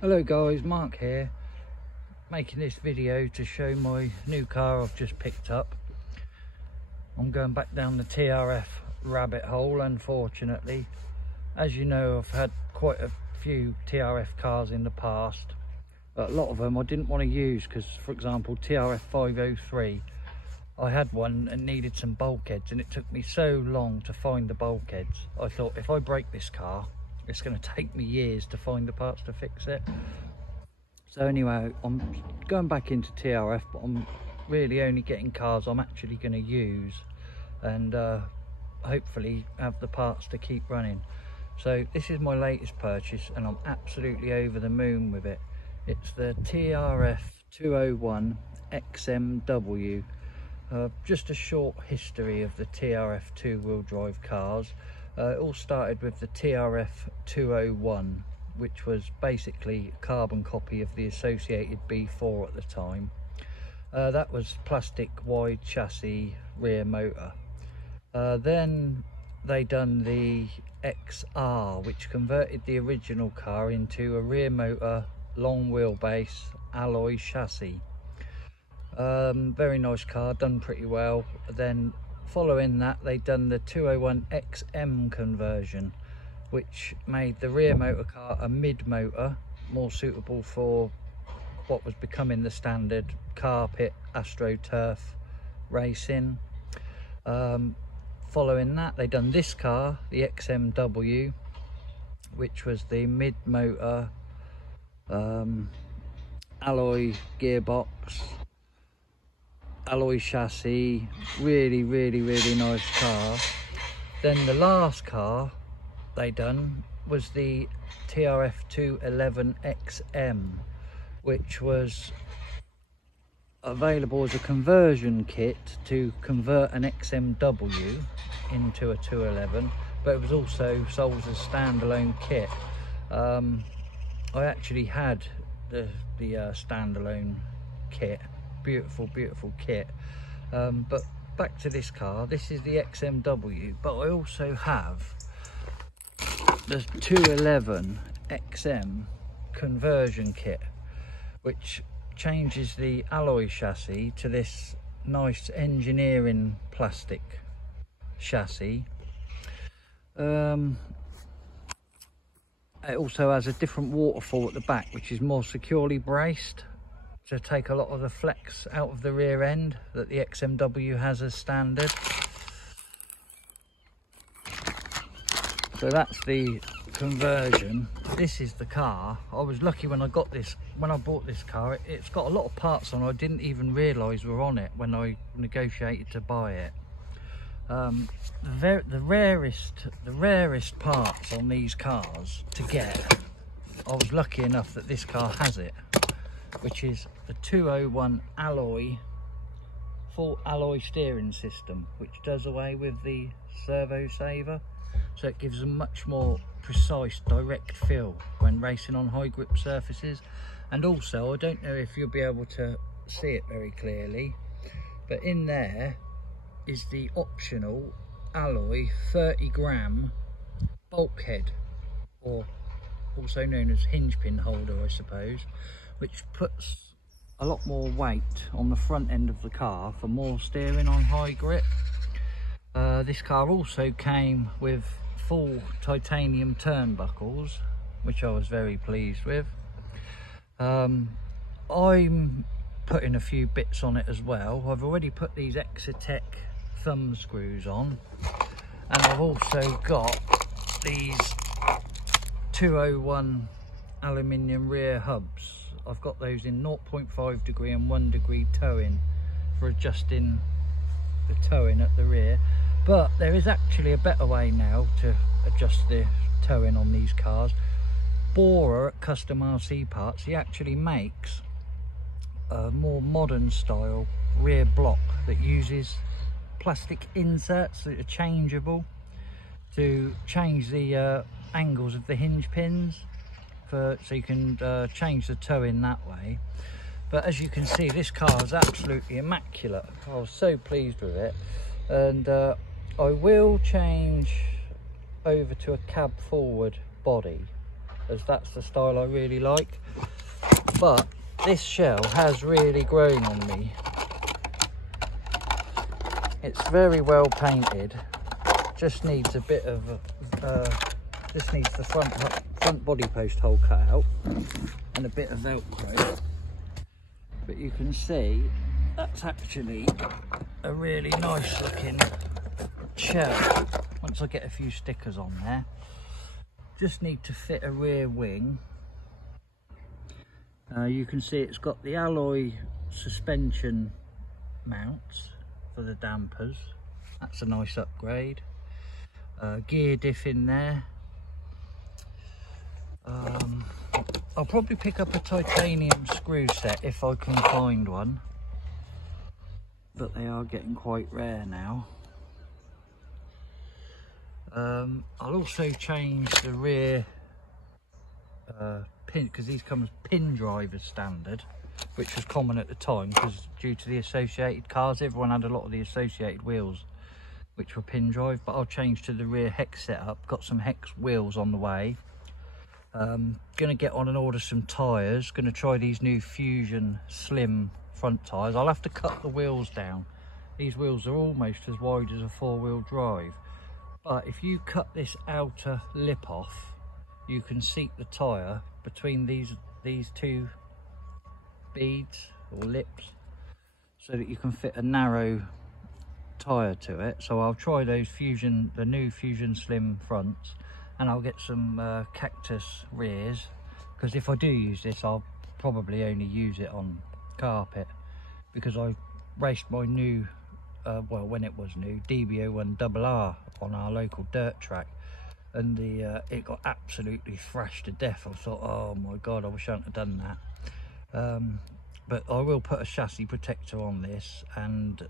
Hello guys, Mark here, making this video to show my new car I've just picked up. I'm going back down the TRF rabbit hole, unfortunately. As you know, I've had quite a few TRF cars in the past, but a lot of them I didn't want to use because, for example, TRF 503, I had one and needed some bulkheads, and it took me so long to find the bulkheads. I thought, if I break this car, it's going to take me years to find the parts to fix it. So anyway, I'm going back into TRF, but I'm really only getting cars I'm actually going to use and hopefully have the parts to keep running. So this is my latest purchase and I'm absolutely over the moon with it. It's the TRF 201 XMW. Just a short history of the TRF two-wheel drive cars. It all started with the TRF 201, which was basically a carbon copy of the associated B4 at the time. That was plastic wide chassis rear motor. Then they done the XR, which converted the original car into a rear motor long wheelbase alloy chassis. Very nice car, done pretty well. Then following that, they done the 201 XM conversion, which made the rear motor car a mid motor, more suitable for what was becoming the standard carpet astroturf racing. Following that, they done this car, the XMW, which was the mid motor alloy gearbox, alloy chassis, really nice car. Then the last car they done was the TRF 211 XM, which was available as a conversion kit to convert an XMW into a 211, but it was also sold as a standalone kit. I actually had the standalone kit. Beautiful kit. But back to this car. This is the XMW, but I also have the 211 XM conversion kit, which changes the alloy chassis to this nice engineering plastic chassis. It also has a different waterfall at the back, which is more securely braced to take a lot of the flex out of the rear end that the XMW has as standard. So that's the conversion. This is the car. I was lucky when I got this, when I bought this car. It's got a lot of parts on I didn't even realise were on it when I negotiated to buy it. The rarest parts on these cars to get, I was lucky enough that this car has it, which is the 201 alloy, full alloy steering system, which does away with the servo saver, so it gives a much more precise direct feel when racing on high grip surfaces. And also, I don't know if you'll be able to see it very clearly, but in there is the optional alloy 30-gram bulkhead, or also known as hinge pin holder, I suppose, which puts a lot more weight on the front end of the car for more steering on high grip. This car also came with full titanium turnbuckles, which I was very pleased with. I'm putting a few bits on it as well. I've already put these Exotec thumb screws on, and I've also got these 201 aluminium rear hubs. I've got those in 0.5 degree and 1 degree towing for adjusting the towing at the rear. But there is actually a better way now to adjust the towing on these cars. Borer at Custom RC Parts, he actually makes a more modern style rear block that uses plastic inserts that are changeable to change the angles of the hinge pins, so you can change the towing that way. But as you can see, this car is absolutely immaculate. I was so pleased with it, and I will change over to a cab forward body as that's the style I really like. But this shell has really grown on me. It's very well painted, just needs a bit of just needs the front body post hole cut out and a bit of Velcro. But you can see that's actually a really nice looking shell once I get a few stickers on there. Just need to fit a rear wing. You can see it's got the alloy suspension mounts for the dampers. That's a nice upgrade. Gear diff in there. I'll probably pick up a titanium screw set if I can find one, but they are getting quite rare now. I'll also change the rear pin, because these come as pin drive as standard, which was common at the time because due to the associated cars, everyone had a lot of the associated wheels which were pin drive. But I'll change to the rear hex setup. Got some hex wheels on the way. Gonna get on and order some tyres. Gonna try these new Fusion Slim front tyres. I'll have to cut the wheels down. These wheels are almost as wide as a four-wheel drive, but if you cut this outer lip off, you can seat the tyre between these two beads or lips so that you can fit a narrow tyre to it. So I'll try those the new Fusion Slim fronts, and I'll get some cactus rears, because if I do use this, I'll probably only use it on carpet, because I raced my new well, when it was new, DB01RR on our local dirt track, and it got absolutely thrashed to death. I thought, oh my god, I wish I hadn't have done that. But I will put a chassis protector on this and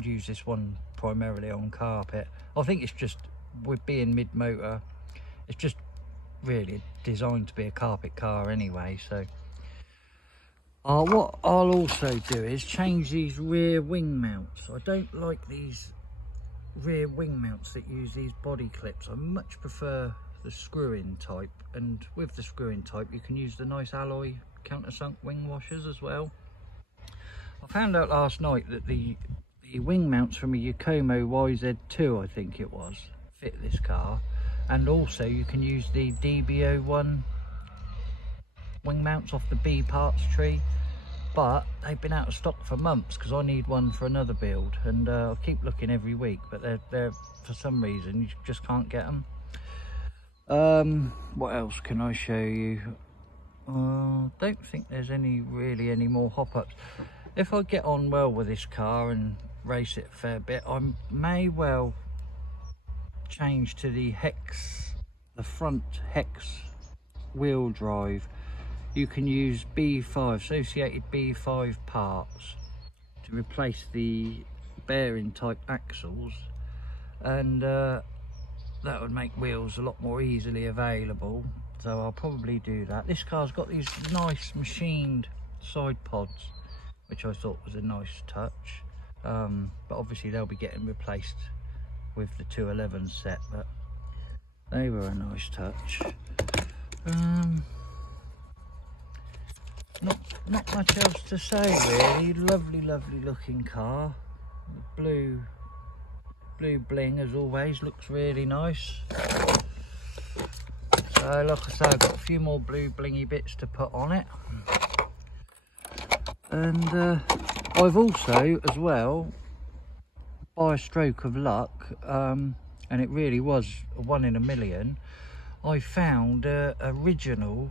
use this one primarily on carpet. I think it's just, with being mid-motor, it's just really designed to be a carpet car anyway. So what I'll also do is change these rear wing mounts. I don't like these rear wing mounts that use these body clips. I much prefer the screw-in type, and with the screw-in type you can use the nice alloy countersunk wing washers as well. I found out last night that the wing mounts from a Yokomo YZ2, I think it was, fit this car, and also you can use the DB01 wing mounts off the B parts tree, but they've been out of stock for months because I need one for another build, and I keep looking every week, but they're for some reason you just can't get them. What else can I show you? Don't think there's really any more hop-ups. If I get on well with this car and race it a fair bit, I may well change to the front hex wheel drive. You can use B5, associated B5 parts to replace the bearing type axles, and that would make wheels a lot more easily available. So I'll probably do that. This car's got these nice machined side pods, which I thought was a nice touch, but obviously they'll be getting replaced with the 211 set, but they were a nice touch. Not much else to say really. Lovely looking car. Blue bling as always, looks really nice. So like I say, I've got a few more blue blingy bits to put on it, and I've also as well, by a stroke of luck, and it really was a 1 in a million, I found a original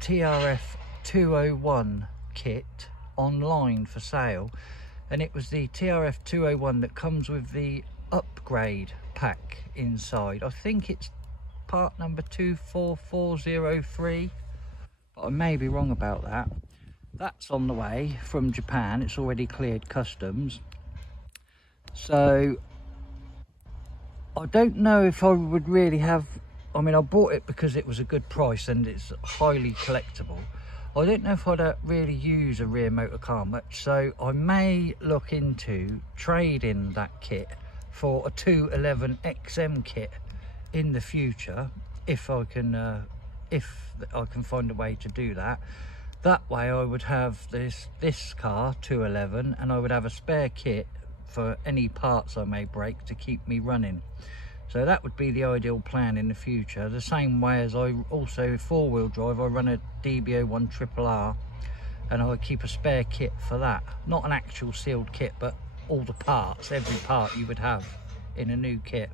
TRF 201 kit online for sale, and it was the TRF 201 that comes with the upgrade pack inside. I think it's part number 24403, but I may be wrong about that. That's on the way from Japan. It's already cleared customs, so I don't know if I would really have, I mean, I bought it because it was a good price and it's highly collectible. I don't know if I'd really use a rear motor car much, so I may look into trading that kit for a 211 XM kit in the future, if I can if I can find a way to do that. That way I would have this car 211, and I would have a spare kit for any parts I may break to keep me running. So that would be the ideal plan in the future. The same way as I also four-wheel drive, I run a DB01 RRR, and I keep a spare kit for that. Not an actual sealed kit, but all the parts, every part you would have in a new kit.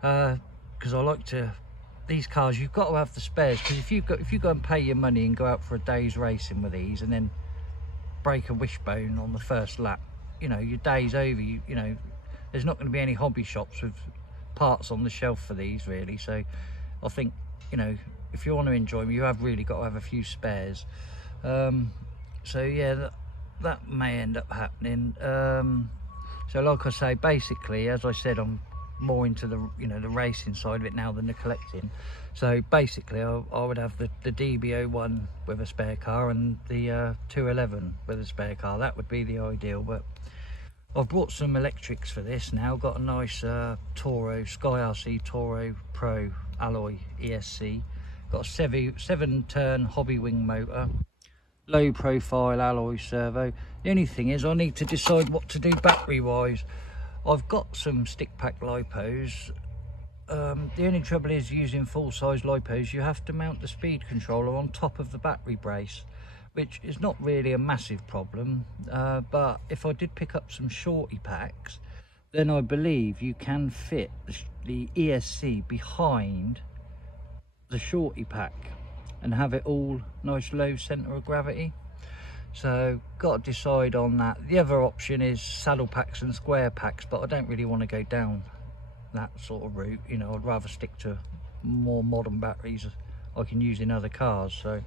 Because I like to, these cars, you've got to have the spares, because if you go and pay your money and go out for a day's racing with these and then break a wishbone on the first lap, you know, your day's over. You know, there's not going to be any hobby shops with parts on the shelf for these, really. So I think, you know, if you want to enjoy them, you have really got to have a few spares. So yeah, that may end up happening. So like I say, basically, as I said, I'm more into the, you know, the racing side of it now than the collecting. So basically I would have the DB01 with a spare car and the 211 with a spare car. That would be the ideal. But I've brought some electrics for this now. Got a nice Toro, Sky RC Toro Pro alloy ESC. Got a 7-turn hobby wing motor, low profile alloy servo. The only thing is I need to decide what to do battery wise. I've got some stick pack lipos. The only trouble is using full size lipos, you have to mount the speed controller on top of the battery brace, which is not really a massive problem, but if I did pick up some shorty packs, then I believe you can fit the ESC behind the shorty pack and have it all nice low centre of gravity. So got to decide on that. The other option is saddle packs and square packs, but I don't really want to go down that sort of route. You know, I'd rather stick to more modern batteries I can use in other cars. So,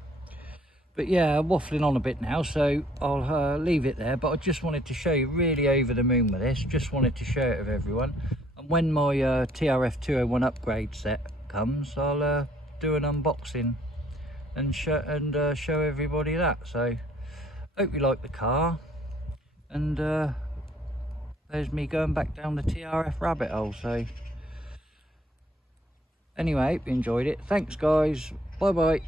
but yeah, I'm waffling on a bit now, so I'll leave it there. But I just wanted to show you, really over the moon with this. Just wanted to share it with everyone. And when my TRF 201 upgrade set comes, I'll do an unboxing and show everybody that. So hope you like the car, and there's me going back down the TRF rabbit hole. So anyway, hope you enjoyed it. Thanks guys, bye bye.